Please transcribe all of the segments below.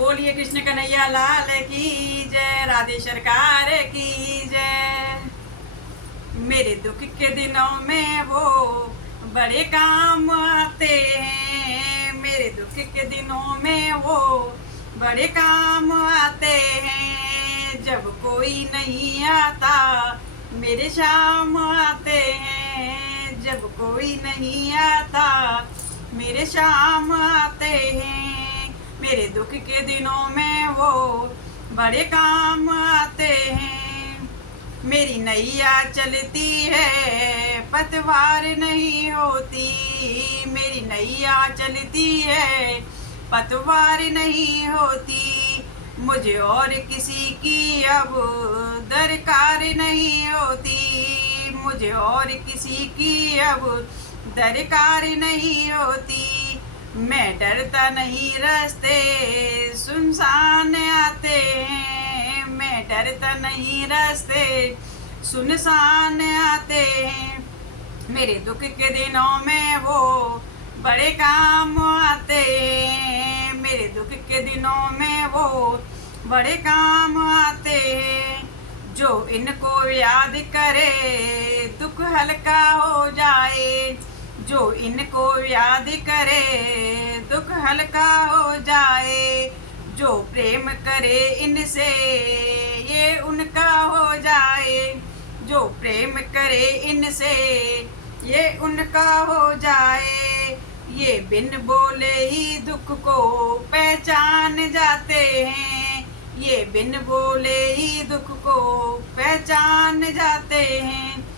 बोलिए कृष्ण कन्हैया लाल की जय, राधे सरकार की जय। मेरे दुख के दिनों में वो बड़े काम आते हैं, मेरे दुख के दिनों में वो बड़े काम आते हैं। जब कोई नहीं आता मेरे शाम आते हैं, जब कोई नहीं आता मेरे शाम आते हैं। मेरे दुख के दिनों में वो बड़े काम आते हैं। मेरी नैया चलती है पतवार नहीं होती, मेरी नैया चलती है पतवार नहीं होती। मुझे और किसी की अब दरकार नहीं होती, मुझे और किसी की अब दरकार नहीं होती। मैं डरता नहीं रास्ते सुनसान आते हैं, मैं डरता नहीं रास्ते सुनसान आते हैं। मेरे दुख के दिनों में वो बड़े काम आते हैं, मेरे दुख के दिनों में वो बड़े काम आते हैं। जो इनको याद करे दुख हल्का हो जाए, जो इनको याद करे दुख हल्का हो जाए। जो प्रेम करे इनसे ये उनका हो जाए, जो प्रेम करे इनसे ये उनका हो जाए। ये बिन बोले ही दुख को पहचान जाते हैं, ये बिन बोले ही दुख को पहचान जाते हैं।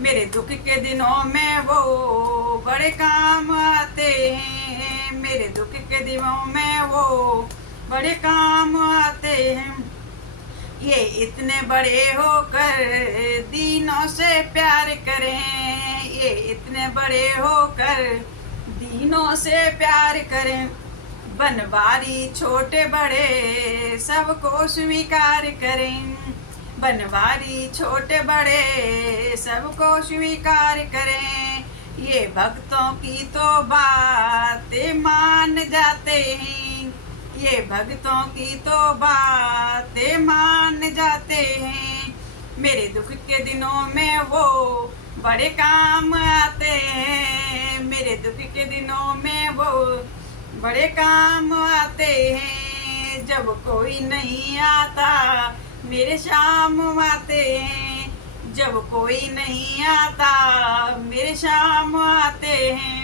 मेरे दुख के दिनों में वो बड़े काम आते हैं, मेरे दुख के दिनों में वो बड़े काम आते हैं। ये इतने बड़े होकर दीनों से प्यार करें, ये इतने बड़े होकर दीनों से प्यार करें। बनवारी छोटे बड़े सबको स्वीकार करें, बनवारी छोटे बड़े सबको स्वीकार करें। ये भक्तों की तो बातें मान जाते हैं, ये भक्तों की तो बातें मान जाते हैं। मेरे दुख के दिनों में वो बड़े काम आते हैं, मेरे दुख के दिनों में वो बड़े काम आते हैं। जब कोई नहीं आता मेरे शाम आते हैं, जब कोई नहीं आता मेरे शाम आते हैं।